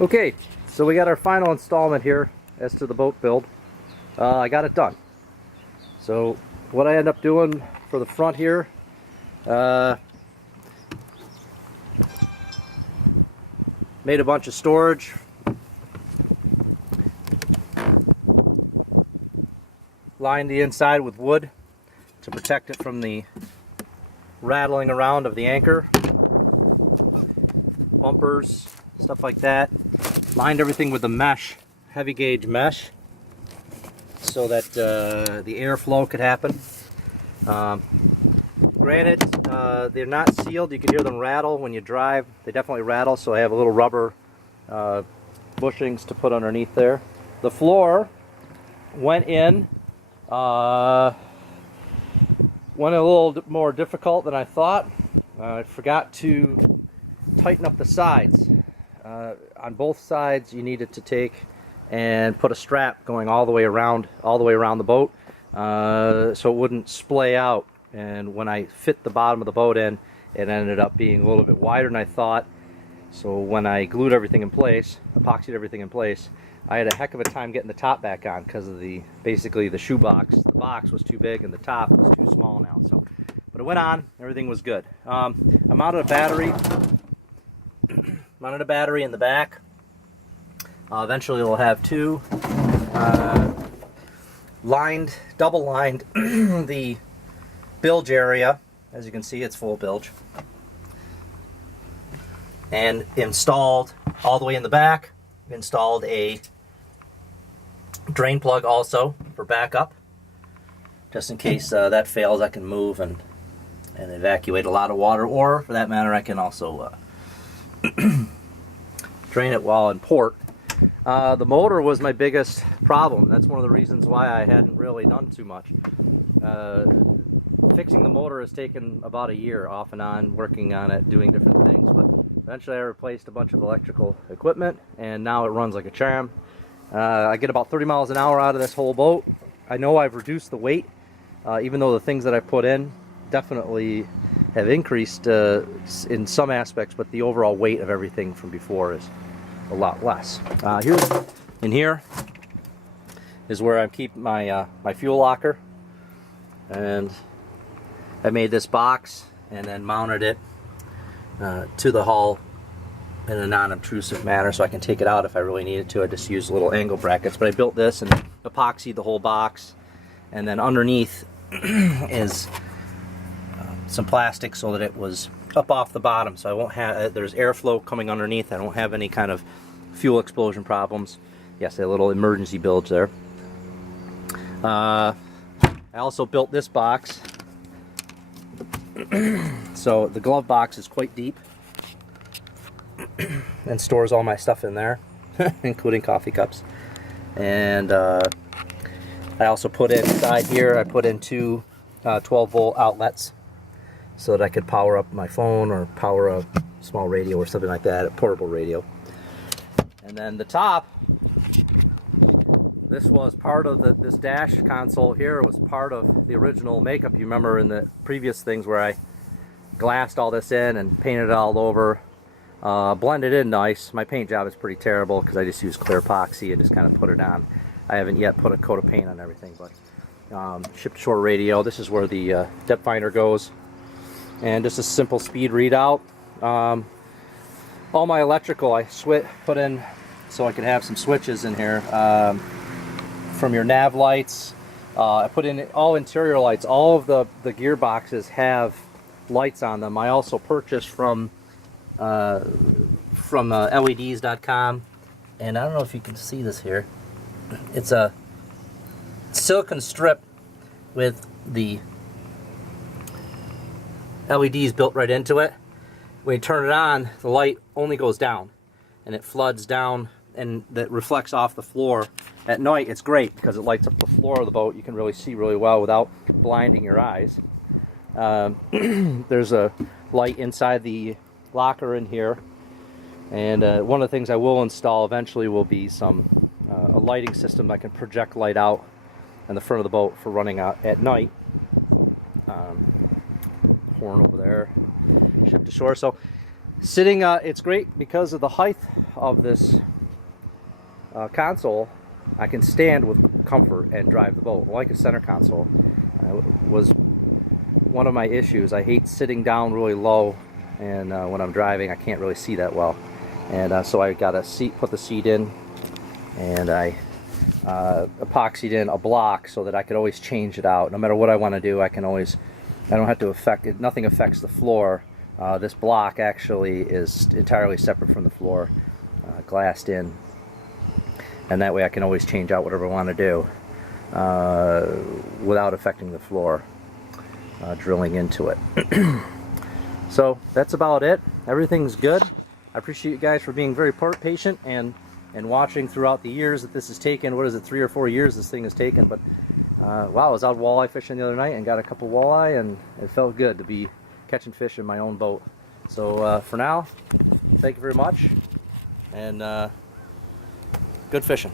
Okay, so we got our final installment here as to the boat build. I got it done. So what I end up doing for the front here, made a bunch of storage. Lined the inside with wood to protect it from the rattling around of the anchor. Bumpers, stuff like that. Lined everything with the mesh, heavy gauge mesh, so that the airflow could happen. Granted, they're not sealed. You can hear them rattle when you drive. They definitely rattle, so I have a little rubber bushings to put underneath there. The floor went in. Went a little more difficult than I thought. I forgot to tighten up the sides. On both sides, you needed to take and put a strap going all the way around the boat, so it wouldn't splay out. And when I fit the bottom of the boat in, it ended up being a little bit wider than I thought. So when I glued everything in place, epoxied everything in place, I had a heck of a time getting the top back on because of basically the shoe box. The box was too big and the top was too small now. So, but it went on. Everything was good. I mounted a battery. Mounted a battery in the back. Eventually, we'll have two double lined the bilge area. As you can see, it's full bilge, and installed all the way in the back. Installed a drain plug also for backup, just in case that fails. I can move and evacuate a lot of water, or for that matter I can also drain it while in port. The motor was my biggest problem. That's one of the reasons why I hadn't really done too much. Fixing the motor has taken about a year, off and on, working on it, doing different things, but eventually I replaced a bunch of electrical equipment and now it runs like a charm. I get about 30 miles an hour out of this whole boat. I know I've reduced the weight, even though the things that I put in definitely have increased in some aspects, but the overall weight of everything from before is a lot less. Here is where I keep my my fuel locker, and I made this box and then mounted it to the hull in a non-obtrusive manner so I can take it out if I really needed to. I just used little angle brackets, but I built this and epoxied the whole box, and then underneath is some plastic so that it was up off the bottom, so I won't have there's airflow coming underneath. I don't have any kind of fuel explosion problems. Yes, a little emergency bilge there. I also built this box. So the glove box is quite deep and stores all my stuff in there, including coffee cups. And I also put inside here, I put in two 12-volt outlets so that I could power up my phone or power a small radio or something like that, a portable radio. And then the top, this was part of this dash console here. It was part of the original makeup. You remember in the previous things where I glassed all this in and painted it all over, blended in nice. My paint job is pretty terrible because I just use clear epoxy and just kind of put it on. I haven't yet put a coat of paint on everything, but shipped shore radio. This is where the depth finder goes, and just a simple speed readout. All my electrical I put in so I could have some switches in here. From your nav lights, I put in all interior lights. All of the gearboxes have lights on them. I also purchased from LEDs.com, and I don't know if you can see this here. It's a silicone strip with the LEDs built right into it. When you turn it on, the light only goes down, and it floods down, and that reflects off the floor. At night, it's great because it lights up the floor of the boat. You can really see really well without blinding your eyes. There's a light inside the locker in here, and one of the things I will install eventually will be a lighting system that can project light out in the front of the boat for running out at night. Horn over there, ship to shore. So Sitting, it's great because of the height of this console. I can stand with comfort and drive the boat like a center console. Was one of my issues. I hate sitting down really low, and when I'm driving I can't really see that well, and so I got a seat, put the seat in, and I epoxied in a block so that I could always change it out. No matter what I want to do, I don't have to affect it. Nothing affects the floor. This block actually is entirely separate from the floor, glassed in, and that way I can always change out whatever I want to do without affecting the floor, drilling into it. So that's about it. Everything's good. I appreciate you guys for being very patient and watching throughout the years that this has taken. What is it, 3 or 4 years this thing has taken? But wow, I was out walleye fishing the other night and got a couple walleye, and it felt good to be catching fish in my own boat. So for now, thank you very much, and good fishing.